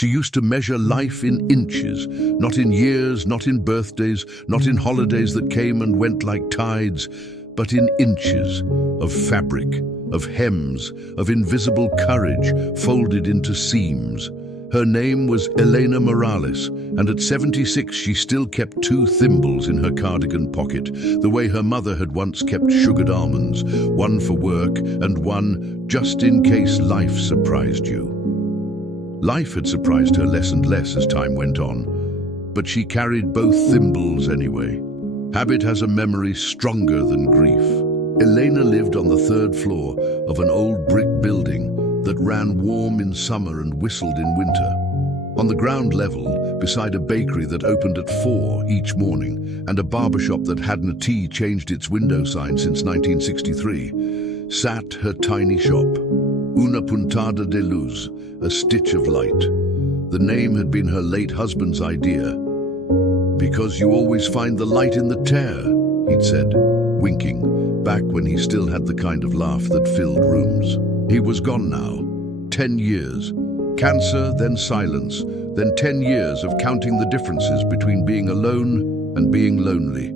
She used to measure life in inches, not in years, not in birthdays, not in holidays that came and went like tides, but in inches of fabric, of hems, of invisible courage folded into seams. Her name was Elena Morales, and at 76 she still kept 2 thimbles in her cardigan pocket, the way her mother had once kept sugared almonds, one for work and one just in case life surprised you. Life had surprised her less and less as time went on, but she carried both thimbles anyway. Habit has a memory stronger than grief. Elena lived on the 3rd floor of an old brick building that ran warm in summer and whistled in winter. On the ground level, beside a bakery that opened at 4 each morning and a barbershop that hadn't a tea changed its window sign since 1963, sat her tiny shop, Una puntada de luz, a stitch of light. The name had been her late husband's idea. "Because you always find the light in the tear," he'd said, winking, back when he still had the kind of laugh that filled rooms. He was gone now. 10 years. Cancer, then silence, then 10 years of counting the differences between being alone and being lonely.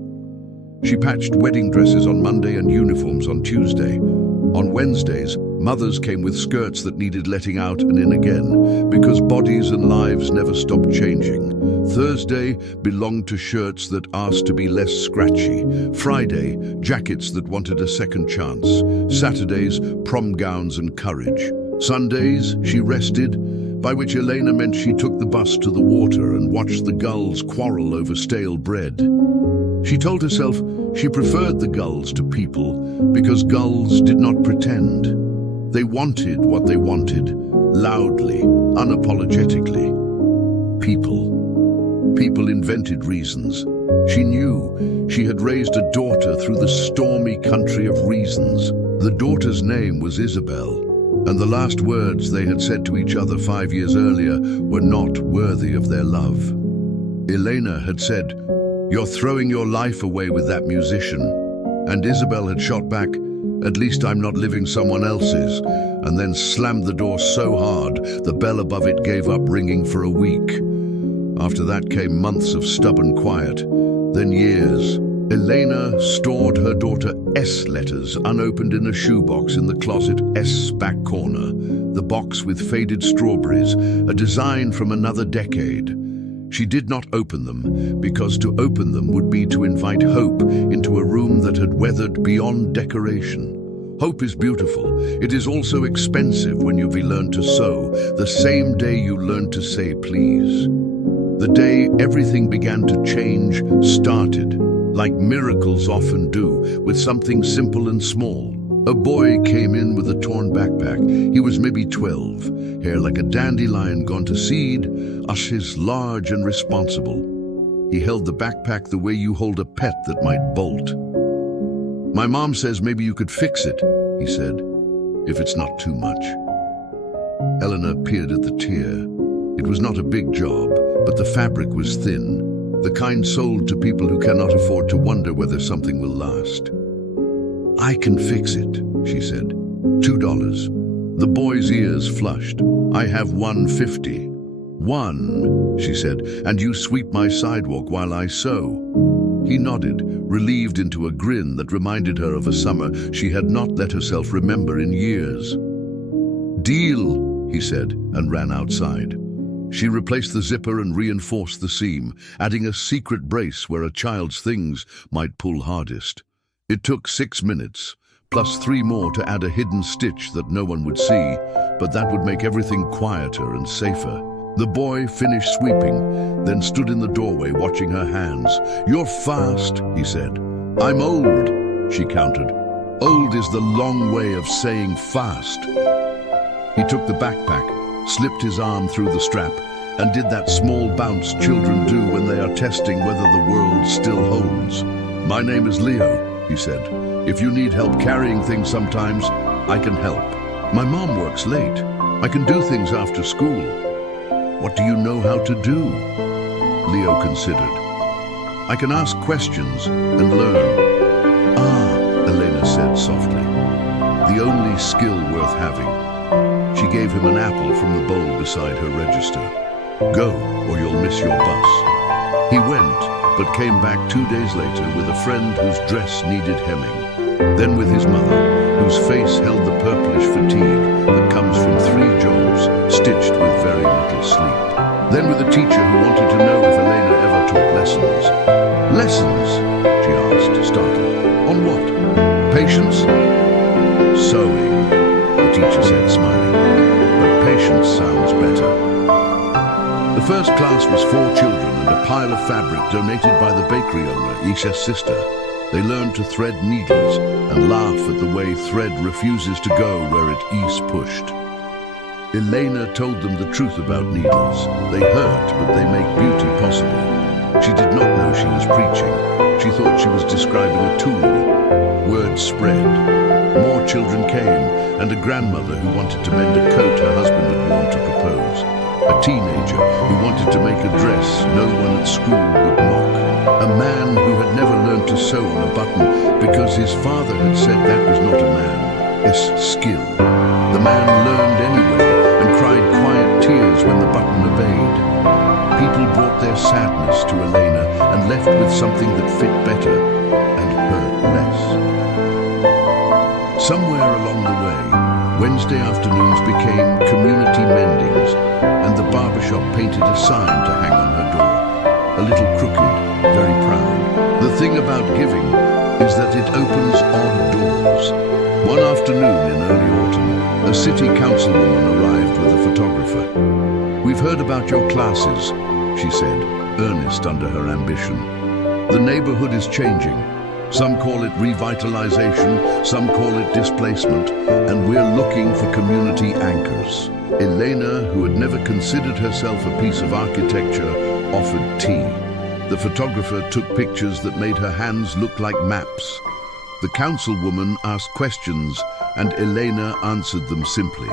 She patched wedding dresses on Monday and uniforms on Tuesday. On Wednesdays, mothers came with skirts that needed letting out and in again, because bodies and lives never stopped changing. Thursday belonged to shirts that asked to be less scratchy. Friday, jackets that wanted a second chance. Saturdays, prom gowns and courage. Sundays, she rested, by which Elena meant she took the bus to the water and watched the gulls quarrel over stale bread. She told herself she preferred the gulls to people because gulls did not pretend. They wanted what they wanted, loudly, unapologetically. People invented reasons. She knew she had raised a daughter through the stormy country of reasons. The daughter's name was Isabel, and the last words they had said to each other 5 years earlier were not worthy of their love. Elena had said, "You're throwing your life away with that musician." And Isabel had shot back, "At least I'm not living someone else's," and then slammed the door so hard the bell above it gave up ringing for a week. After that came months of stubborn quiet, then years. Elena stored her daughter S letters unopened in a shoebox in the closet S back corner, the box with faded strawberries, a design from another decade. She did not open them, because to open them would be to invite hope into a room that had weathered beyond decoration. Hope is beautiful. It is also expensive when you've learned to sew, the same day you learned to say please. The day everything began to change started, like miracles often do, with something simple and small. A boy came in with a torn backpack. He was maybe 12, hair like a dandelion gone to seed, ashes large and responsible. He held the backpack the way you hold a pet that might bolt. "My mom says maybe you could fix it," he said, "if it's not too much." Eleanor peered at the tear. It was not a big job, but the fabric was thin, the kind sold to people who cannot afford to wonder whether something will last. "I can fix it," she said. $2. The boy's ears flushed. "I have $1.50. "1," she said, "and you sweep my sidewalk while I sew." He nodded, relieved into a grin that reminded her of a summer she had not let herself remember in years. "Deal," he said, and ran outside. She replaced the zipper and reinforced the seam, adding a secret brace where a child's things might pull hardest. It took 6 minutes, plus 3 more to add a hidden stitch that no one would see, but that would make everything quieter and safer. The boy finished sweeping, then stood in the doorway watching her hands. "You're fast," he said. "I'm old," she countered. "Old is the long way of saying fast." He took the backpack, slipped his arm through the strap, and did that small bounce children do when they are testing whether the world still holds. "My name is Leo," he said. "If you need help carrying things sometimes, I can help. My mom works late. I can do things after school." "What do you know how to do?" Leo considered. "I can ask questions and learn." "Ah," Elena said softly. "The only skill worth having." She gave him an apple from the bowl beside her register. Go, or you'll miss your bus. He went, but came back 2 days later with a friend whose dress needed hemming. Then with his mother, whose face held the purplish fatigue that comes from 3 jobs, stitched with very little sleep. Then with a teacher who wanted to know if Elena ever taught lessons. Lessons? She asked, startled. On what? Patience? Sewing, the teacher said, smiling. But patience sounds better. The first class was 4 children and a pile of fabric donated by the bakery owner, Isha's sister. They learned to thread needles and laugh at the way thread refuses to go where it is pushed. Elena told them the truth about needles. They hurt, but they make beauty possible. She did not know she was preaching. She thought she was describing a tool. Word spread. More children came, and a grandmother who wanted to mend a coat her husband had worn to propose. A teenager who wanted to make a dress no one at school would mock. A man who had never learned to sew on a button because his father had said that was not a man, it's skill. The man learned anyway and cried quiet tears when the button obeyed. People brought their sadness to Elena and left with something that fit better and hurt less. Somewhere along the way, Wednesday afternoons became community mendings, and the barbershop painted a sign to hang on her door. A little crooked, very proud. The thing about giving is that it opens odd doors. One afternoon in early autumn, a city councilwoman arrived with a photographer. We've heard about your classes, she said, earnest under her ambition. The neighborhood is changing. Some call it revitalization, some call it displacement, and we're looking for community anchors. Elena, who had never considered herself a piece of architecture, offered tea. The photographer took pictures that made her hands look like maps. The councilwoman asked questions, and Elena answered them simply.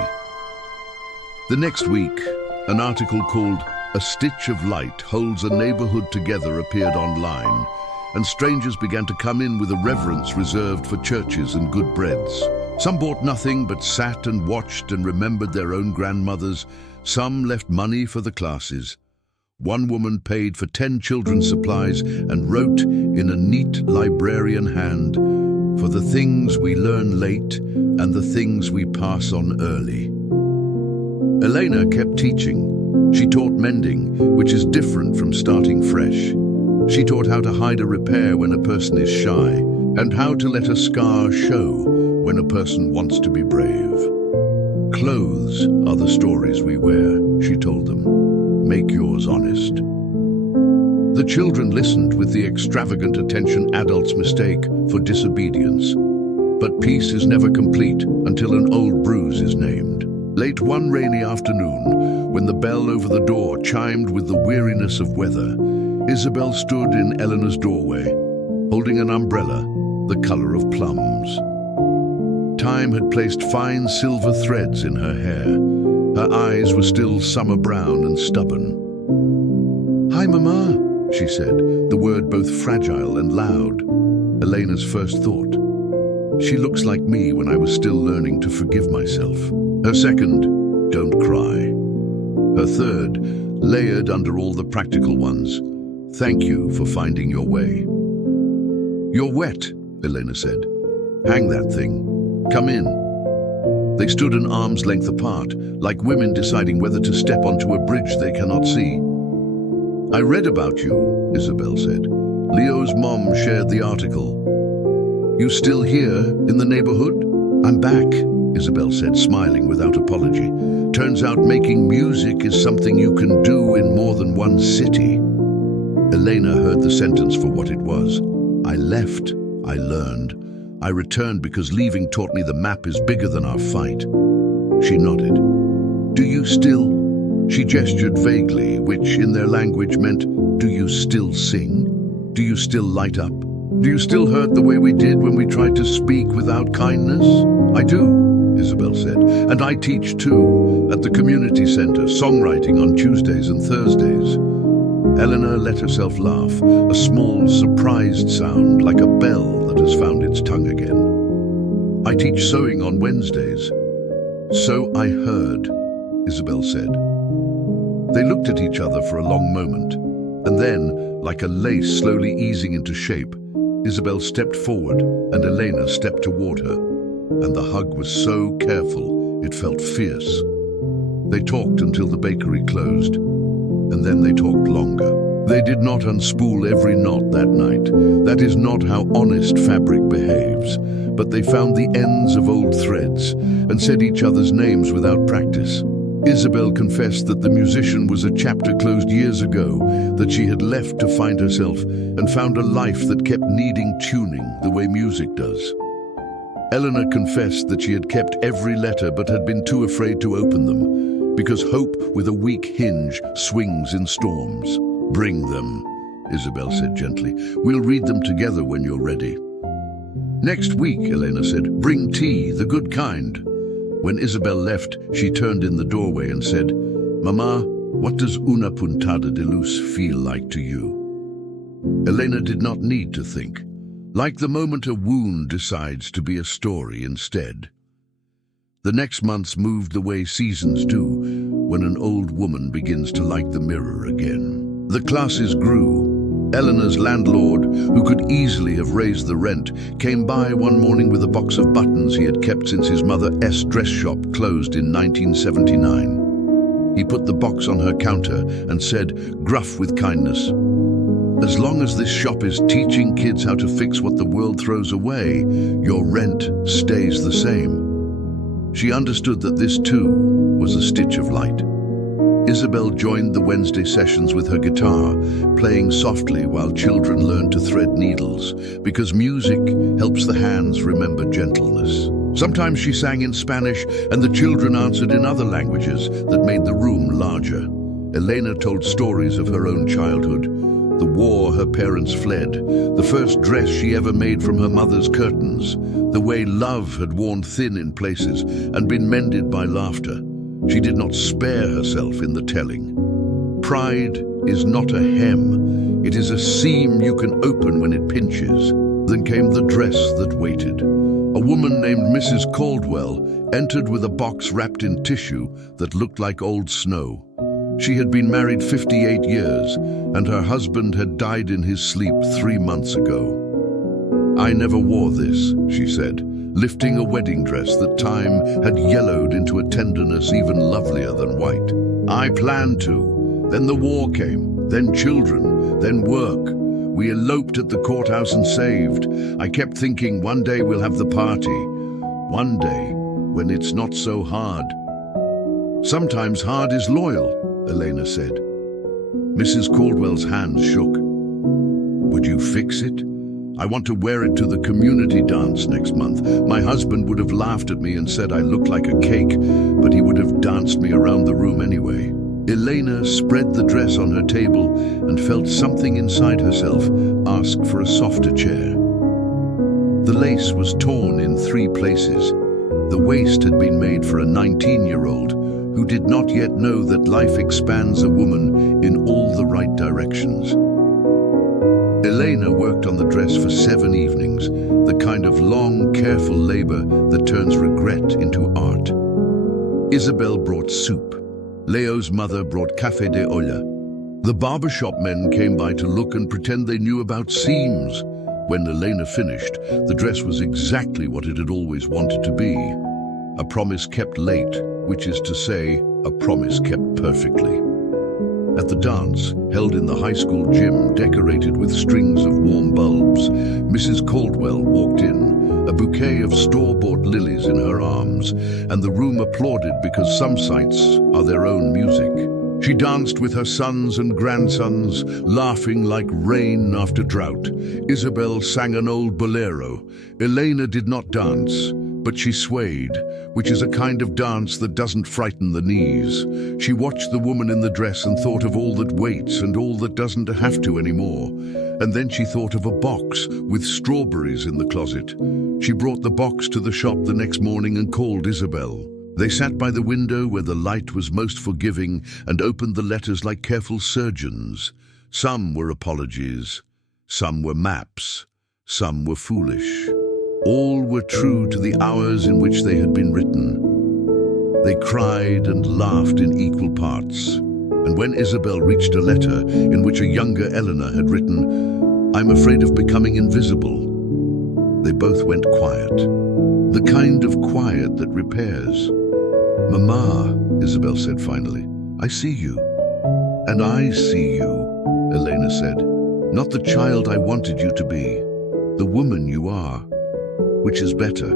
The next week, an article called "A Stitch of Light Holds a Neighborhood Together" appeared online, and strangers began to come in with a reverence reserved for churches and good breads. Some bought nothing but sat and watched and remembered their own grandmothers. Some left money for the classes. One woman paid for 10 children's supplies and wrote in a neat librarian hand, "For the things we learn late and the things we pass on early." Elena kept teaching. She taught mending, which is different from starting fresh. She taught how to hide a repair when a person is shy, and how to let a scar show when a person wants to be brave. Clothes are the stories we wear, she told them. Make yours honest. The children listened with the extravagant attention adults mistake for disobedience. But peace is never complete until an old bruise is named. Late one rainy afternoon, when the bell over the door chimed with the weariness of weather, Isabel stood in Eleanor's doorway, holding an umbrella, the color of plums. Time had placed fine silver threads in her hair. Her eyes were still summer brown and stubborn. "Hi, Mama," she said, the word both fragile and loud. Elena's first thought. She looks like me when I was still learning to forgive myself. Her second, don't cry. Her third, layered under all the practical ones, thank you for finding your way. You're wet, Elena said. Hang that thing. Come in. They stood an arm's length apart, like women deciding whether to step onto a bridge they cannot see. I read about you, Isabel said. Leo's mom shared the article. You still here in the neighborhood? I'm back, Isabel said, smiling without apology. Turns out making music is something you can do in more than one city. Elena heard the sentence for what it was. I left, I learned. I returned because leaving taught me the map is bigger than our fight. She nodded. Do you still? She gestured vaguely, which in their language meant, do you still sing? Do you still light up? Do you still hurt the way we did when we tried to speak without kindness? I do, Isabel said, and I teach too, at the community center, songwriting on Tuesdays and Thursdays. Eleanor let herself laugh, a small, surprised sound like a bell that has found its tongue again. I teach sewing on Wednesdays. So I heard, Isabel said. They looked at each other for a long moment, and then, like a lace slowly easing into shape, Isabel stepped forward and Elena stepped toward her, and the hug was so careful it felt fierce. They talked until the bakery closed, and then they talked longer. They did not unspool every knot that night. That is not how honest fabric behaves. But they found the ends of old threads and said each other's names without practice. Isabel confessed that the musician was a chapter closed years ago, that she had left to find herself and found a life that kept needing tuning the way music does. Elena confessed that she had kept every letter but had been too afraid to open them, because hope with a weak hinge swings in storms. "Bring them," Isabel said gently. "We'll read them together when you're ready." "Next week," Elena said. "Bring tea, the good kind." When Isabel left, she turned in the doorway and said, "Mama, what does una puntada de luz feel like to you?" Elena did not need to think. Like the moment a wound decides to be a story instead. The next months moved the way seasons do when an old woman begins to like the mirror again. The classes grew. Eleanor's landlord, who could easily have raised the rent, came by one morning with a box of buttons he had kept since his mother's dress shop closed in 1979. He put the box on her counter and said, gruff with kindness, "As long as this shop is teaching kids how to fix what the world throws away, your rent stays the same." She understood that this too was a stitch of light. Isabel joined the Wednesday sessions with her guitar, playing softly while children learned to thread needles, because music helps the hands remember gentleness. Sometimes she sang in Spanish, and the children answered in other languages that made the room larger. Elena told stories of her own childhood, the war her parents fled, the first dress she ever made from her mother's curtains, the way love had worn thin in places and been mended by laughter. She did not spare herself in the telling. Pride is not a hem. It is a seam you can open when it pinches. Then came the dress that waited. A woman named Mrs. Caldwell entered with a box wrapped in tissue that looked like old snow. She had been married 58 years, and her husband had died in his sleep 3 months ago. "I never wore this," she said, lifting a wedding dress that time had yellowed into a tenderness even lovelier than white. "I planned to. Then the war came, then children, then work. We eloped at the courthouse and saved. I kept thinking one day we'll have the party. One day when it's not so hard." "Sometimes hard is loyal," Elena said. Mrs. Caldwell's hands shook. "Would you fix it? I want to wear it to the community dance next month. My husband would have laughed at me and said I looked like a cake, but he would have danced me around the room anyway." Elena spread the dress on her table and felt something inside herself ask for a softer chair. The lace was torn in 3 places. The waist had been made for a 19-year-old who did not yet know that life expands a woman in all the right directions. Elena worked on the dress for 7 evenings, the kind of long, careful labor that turns regret into art. Isabel brought soup. Leo's mother brought café de olla. The barbershop men came by to look and pretend they knew about seams. When Elena finished, the dress was exactly what it had always wanted to be. A promise kept late, which is to say, a promise kept perfectly. At the dance, held in the high school gym decorated with strings of warm bulbs, Mrs. Caldwell walked in, a bouquet of store-bought lilies in her arms, and the room applauded because some sights are their own music. She danced with her sons and grandsons, laughing like rain after drought. Isabel sang an old bolero. Elena did not dance, but she swayed, which is a kind of dance that doesn't frighten the knees. She watched the woman in the dress and thought of all that waits and all that doesn't have to anymore. And then she thought of a box with strawberries in the closet. She brought the box to the shop the next morning and called Isabel. They sat by the window where the light was most forgiving and opened the letters like careful surgeons. Some were apologies, some were maps, some were foolish. All were true to the hours in which they had been written. They cried and laughed in equal parts. And when Isabel reached a letter in which a younger Eleanor had written, "I'm afraid of becoming invisible," they both went quiet. The kind of quiet that repairs. "Mama," Isabel said finally, "I see you." "And I see you," Elena said. "Not the child I wanted you to be, the woman you are. Which is better?"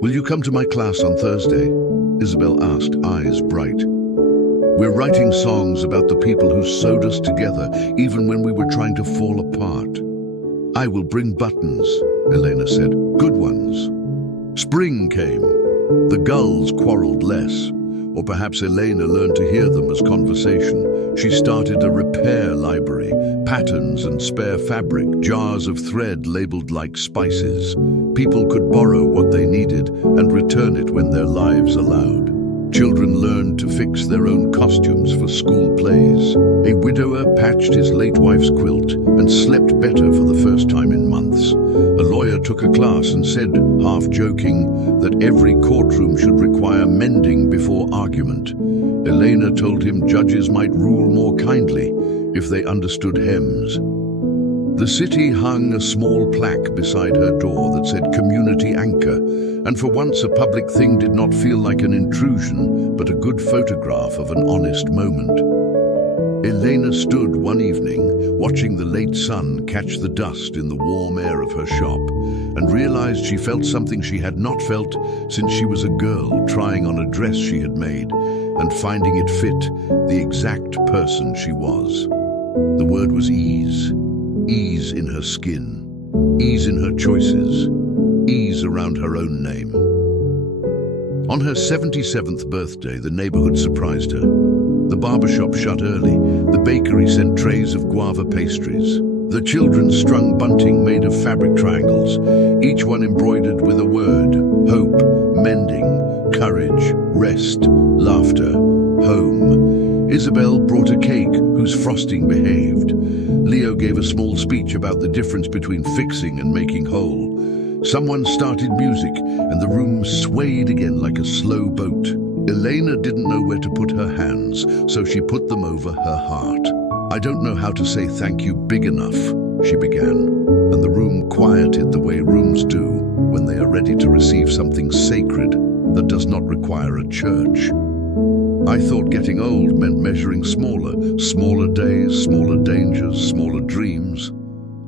"Will you come to my class on Thursday?" Isabel asked, eyes bright. "We're writing songs about the people who sewed us together, even when we were trying to fall apart." "I will bring buttons," Elena said. "Good ones." Spring came. The gulls quarreled less, or perhaps Elena learned to hear them as conversation. She started a repair library, patterns and spare fabric, jars of thread labeled like spices. People could borrow what they needed and return it when their lives allowed. Children learned to fix their own costumes for school plays. A widower patched his late wife's quilt and slept better for the first time in months. A lawyer took a class and said, half joking, that every courtroom should require mending before argument. Elena told him judges might rule more kindly if they understood hems. The city hung a small plaque beside her door that said Community Anchor, and for once a public thing did not feel like an intrusion, but a good photograph of an honest moment. Elena stood one evening, watching the late sun catch the dust in the warm air of her shop, and realized she felt something she had not felt since she was a girl trying on a dress she had made, and finding it fit the exact person she was. The word was ease. Ease in her skin, ease in her choices, ease around her own name. On her 77th birthday, the neighborhood surprised her. The barbershop shut early, the bakery sent trays of guava pastries. The children strung bunting made of fabric triangles, each one embroidered with a word: hope, mending, courage, rest, laughter, home. Isabel brought a cake whose frosting behaved. Leo gave a small speech about the difference between fixing and making whole. Someone started music, and the room swayed again like a slow boat. Elena didn't know where to put her hands, so she put them over her heart. "I don't know how to say thank you big enough," she began, and the room quieted the way rooms do when they are ready to receive something sacred that does not require a church. "I thought getting old meant measuring smaller days, smaller dangers, smaller dreams.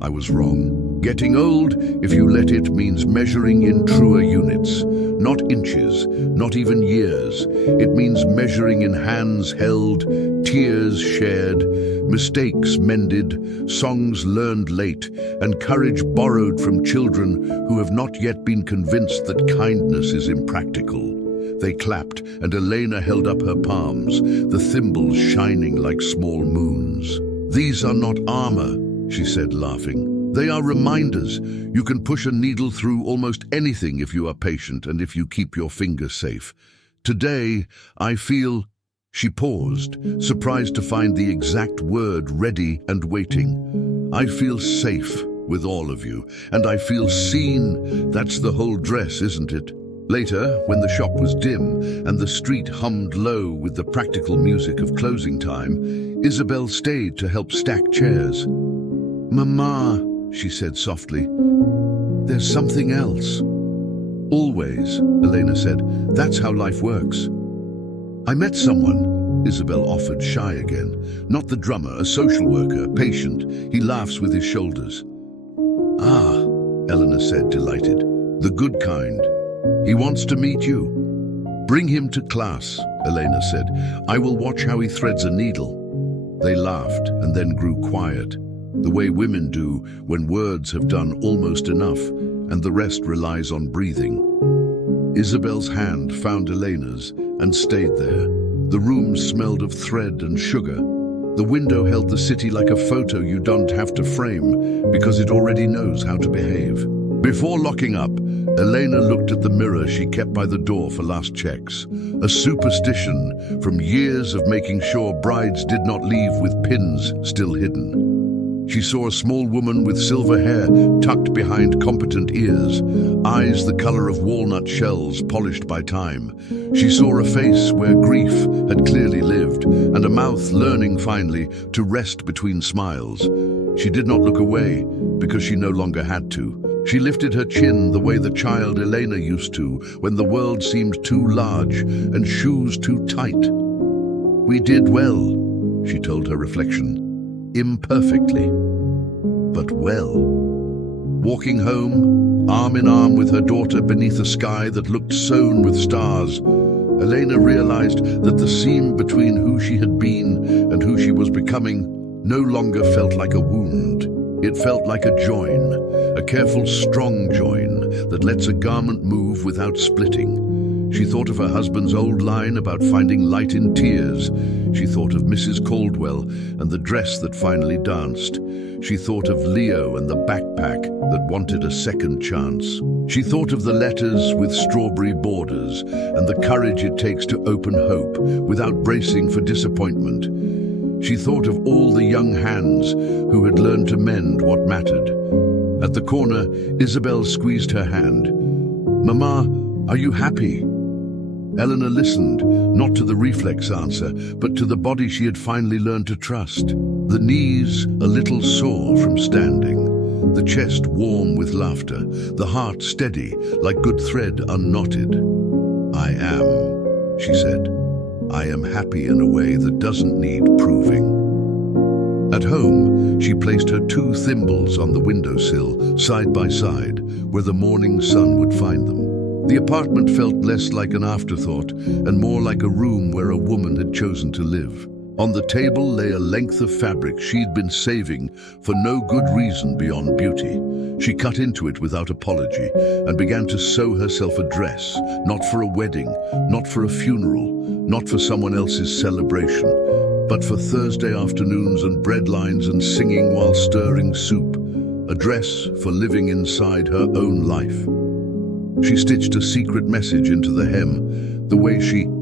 I was wrong. Getting old, if you let it, means measuring in truer units, not inches, not even years. It means measuring in hands held, tears shared, mistakes mended, songs learned late, and courage borrowed from children who have not yet been convinced that kindness is impractical." They clapped, and Elena held up her palms, the thimbles shining like small moons. "These are not armor," she said, laughing. "They are reminders. You can push a needle through almost anything if you are patient and if you keep your fingers safe. Today, I feel..." She paused, surprised to find the exact word ready and waiting. "I feel safe with all of you, and I feel seen. That's the whole dress, isn't it?" Later, when the shop was dim and the street hummed low with the practical music of closing time, Isabel stayed to help stack chairs. "Mama," she said softly, "there's something else." "Always," Elena said. "That's how life works." "I met someone," Isabel offered, shy again. "Not the drummer, a social worker, patient. He laughs with his shoulders." "Ah," Eleanor said, delighted. "The good kind. He wants to meet you." "Bring him to class," Elena said. "I will watch how he threads a needle." They laughed and then grew quiet, the way women do when words have done almost enough and the rest relies on breathing. Isabel's hand found Elena's and stayed there. The room smelled of thread and sugar. The window held the city like a photo you don't have to frame because it already knows how to behave. Before locking up, Elena looked at the mirror she kept by the door for last checks, a superstition from years of making sure brides did not leave with pins still hidden. She saw a small woman with silver hair tucked behind competent ears, eyes the color of walnut shells polished by time. She saw a face where grief had clearly lived, and a mouth learning finally to rest between smiles. She did not look away, because she no longer had to. She lifted her chin the way the child Elena used to, when the world seemed too large and shoes too tight. "We did well," she told her reflection. "Imperfectly, but well." Walking home, arm in arm with her daughter beneath a sky that looked sown with stars, Elena realized that the seam between who she had been and who she was becoming no longer felt like a wound. It felt like a join, a careful, strong join that lets a garment move without splitting. She thought of her husband's old line about finding light in tears. She thought of Mrs. Caldwell and the dress that finally danced. She thought of Leo and the backpack that wanted a second chance. She thought of the letters with strawberry borders and the courage it takes to open hope without bracing for disappointment. She thought of all the young hands who had learned to mend what mattered. At the corner, Isabel squeezed her hand. "Mama, are you happy?" Eleanor listened, not to the reflex answer, but to the body she had finally learned to trust. The knees a little sore from standing, the chest warm with laughter, the heart steady like good thread unknotted. "I am," she said. "I am happy in a way that doesn't need proving." At home, she placed her two thimbles on the windowsill, side by side, where the morning sun would find them. The apartment felt less like an afterthought and more like a room where a woman had chosen to live. On the table lay a length of fabric she'd been saving for no good reason beyond beauty. She cut into it without apology and began to sew herself a dress, not for a wedding, not for a funeral, not for someone else's celebration, but for Thursday afternoons and breadlines and singing while stirring soup, a dress for living inside her own life. She stitched a secret message into the hem, the way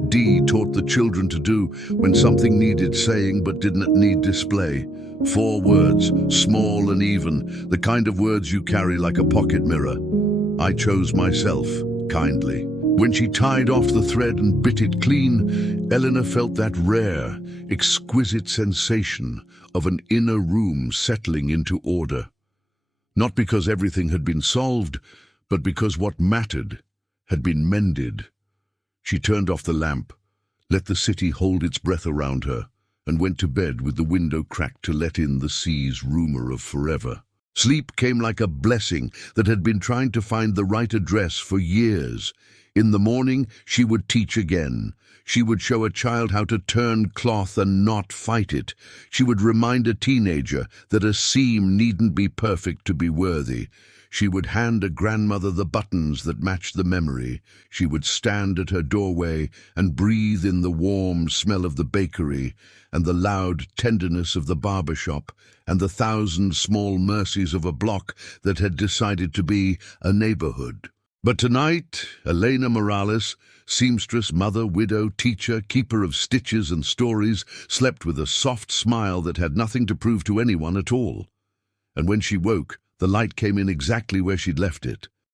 Dee taught the children to do when something needed saying but didn't need display. 4 words, small and even, the kind of words you carry like a pocket mirror. "I chose myself," kindly. When she tied off the thread and bit it clean, Eleanor felt that rare, exquisite sensation of an inner room settling into order. Not because everything had been solved, but because what mattered had been mended. She turned off the lamp, let the city hold its breath around her, and went to bed with the window cracked to let in the sea's rumor of forever. Sleep came like a blessing that had been trying to find the right address for years. In the morning, she would teach again. She would show a child how to turn cloth and not fight it. She would remind a teenager that a seam needn't be perfect to be worthy. She would hand a grandmother the buttons that matched the memory. She would stand at her doorway and breathe in the warm smell of the bakery and the loud tenderness of the barber shop and the 1,000 small mercies of a block that had decided to be a neighborhood. But tonight, Elena Morales, seamstress, mother, widow, teacher, keeper of stitches and stories, slept with a soft smile that had nothing to prove to anyone at all. And when she woke, the light came in exactly where she'd left it.